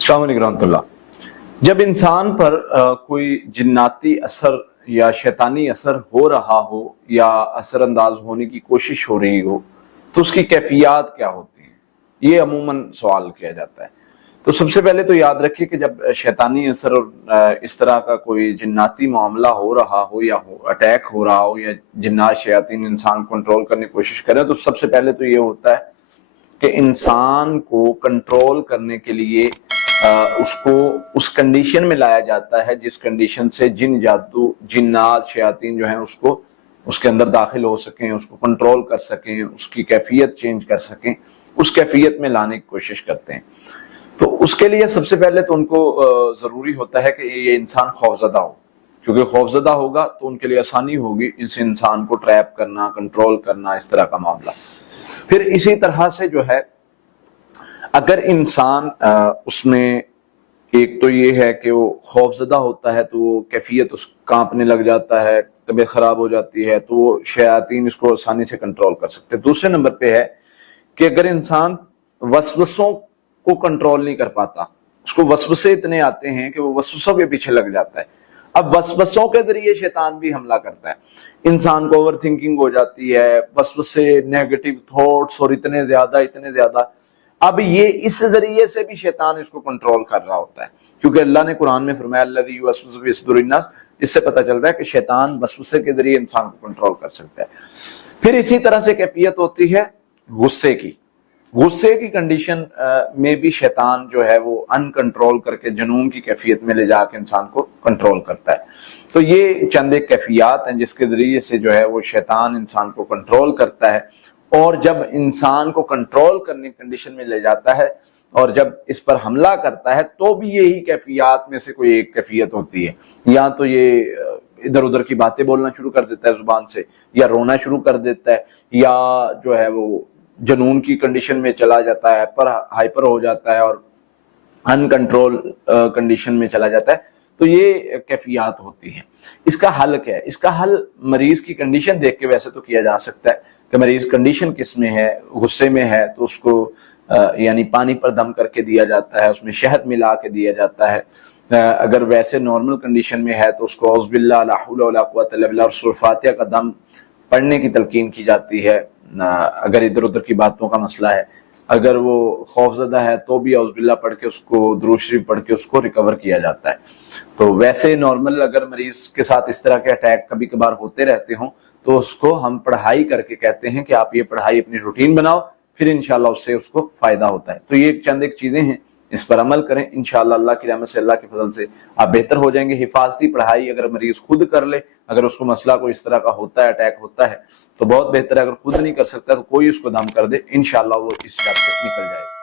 अस्सलाम वालेकुम रहमतुल्लाह। जब इंसान पर कोई जिन्नाती असर या शैतानी असर हो रहा हो या असर अंदाज होने की कोशिश हो रही हो तो उसकी कैफियत क्या होती है, ये अमूमन सवाल किया जाता है। तो सबसे पहले तो याद रखिए कि जब शैतानी असर और इस तरह का कोई जिन्नाती मामला हो रहा हो या अटैक हो रहा हो या जिन्नात शयातीन इंसान को कंट्रोल करने की कोशिश करें, तो सबसे पहले तो ये होता है कि इंसान को कंट्रोल करने के लिए उसको उस कंडीशन में लाया जाता है जिस कंडीशन से जिन जादू जिन्नात शयातीन जो हैं उसको उसके अंदर दाखिल हो सकें, उसको कंट्रोल कर सकें, उसकी कैफियत चेंज कर सकें, उस कैफियत में लाने की कोशिश करते हैं। तो उसके लिए सबसे पहले तो उनको जरूरी होता है कि ये इंसान खौफजदा हो, क्योंकि खौफजदा होगा तो उनके लिए आसानी होगी इस इंसान को ट्रैप करना, कंट्रोल करना, इस तरह का मामला। फिर इसी तरह से जो है अगर इंसान उसमें एक तो ये है कि वो खौफजदा होता है तो वो कैफियत उस कांपने लग जाता है, तबीयत खराब हो जाती है, तो वो शयातीन इसको आसानी से कंट्रोल कर सकते हैं। दूसरे नंबर पे है कि अगर इंसान वसवसों को कंट्रोल नहीं कर पाता, उसको वसवसे इतने आते हैं कि वो वसवसों के पीछे लग जाता है। अब वसवसों के जरिए शैतान भी हमला करता है, इंसान को ओवर थिंकिंग हो जाती है, वसवसे, नेगेटिव थॉट्स और इतने ज्यादा। अब ये इस जरिए से भी शैतान इसको कंट्रोल कर रहा होता है, क्योंकि अल्लाह ने कुरान में फरमाया अल्लज़ी युवस्विसु फी सुदूरिन्नास, इससे पता चलता है कि शैतान वसवसे के जरिए इंसान को कंट्रोल कर सकता है। फिर इसी तरह से कैफियत होती है गुस्से की कंडीशन में भी शैतान जो है वो अनकंट्रोल करके जुनून की कैफियत में ले जाकर इंसान को कंट्रोल करता है। तो ये चंद एक कैफियत हैं जिसके जरिए से जो है वो शैतान इंसान को कंट्रोल करता है। और जब इंसान को कंट्रोल करने की कंडीशन में ले जाता है और जब इस पर हमला करता है तो भी यही कैफियत में से कोई एक कैफियत होती है। या तो ये इधर उधर की बातें बोलना शुरू कर देता है जुबान से, या रोना शुरू कर देता है, या जो है वो जुनून की कंडीशन में चला जाता है, पर हाइपर हो जाता है और अनकंट्रोल कंडीशन में चला जाता है। तो ये कैफियत होती है। इसका हल क्या है? इसका हल मरीज की कंडीशन देख के वैसे तो किया जा सकता है कि मरीज कंडीशन किस में है, गुस्से में है तो उसको यानी पानी पर दम करके दिया जाता है, उसमें शहद मिला के दिया जाता है। अगर वैसे नॉर्मल कंडीशन में है तो उसको औज़ुबिल्लाह ला हौला वला कुव्वता इल्ला बिल्लाह और सूरह फातिहा का दम पढ़ने की तलकीन की जाती है। अगर इधर उधर की बातों का मसला है, अगर वो खौफजदा है तो भी औज़ुबिल्लाह पढ़ के उसको दुरूद शरीफ पढ़ के उसको रिकवर किया जाता है। तो वैसे नॉर्मल अगर मरीज के साथ इस तरह के अटैक कभी कभार होते रहते हों तो उसको हम पढ़ाई करके कहते हैं कि आप ये पढ़ाई अपनी रूटीन बनाओ, फिर इंशाल्लाह उससे उसको फायदा होता है। तो ये चंद एक चीजें हैं, इस पर अमल करें, इंशाल्लाह अल्लाह की रहमत से, अल्लाह के फजल से आप बेहतर हो जाएंगे। हिफाजती पढ़ाई अगर मरीज खुद कर ले, अगर उसको मसला कोई इस तरह का होता है, अटैक होता है, तो बहुत बेहतर है। अगर खुद नहीं कर सकता तो कोई उसको दम कर दे, इंशाल्लाह वो इस शक से निकल जाएगा।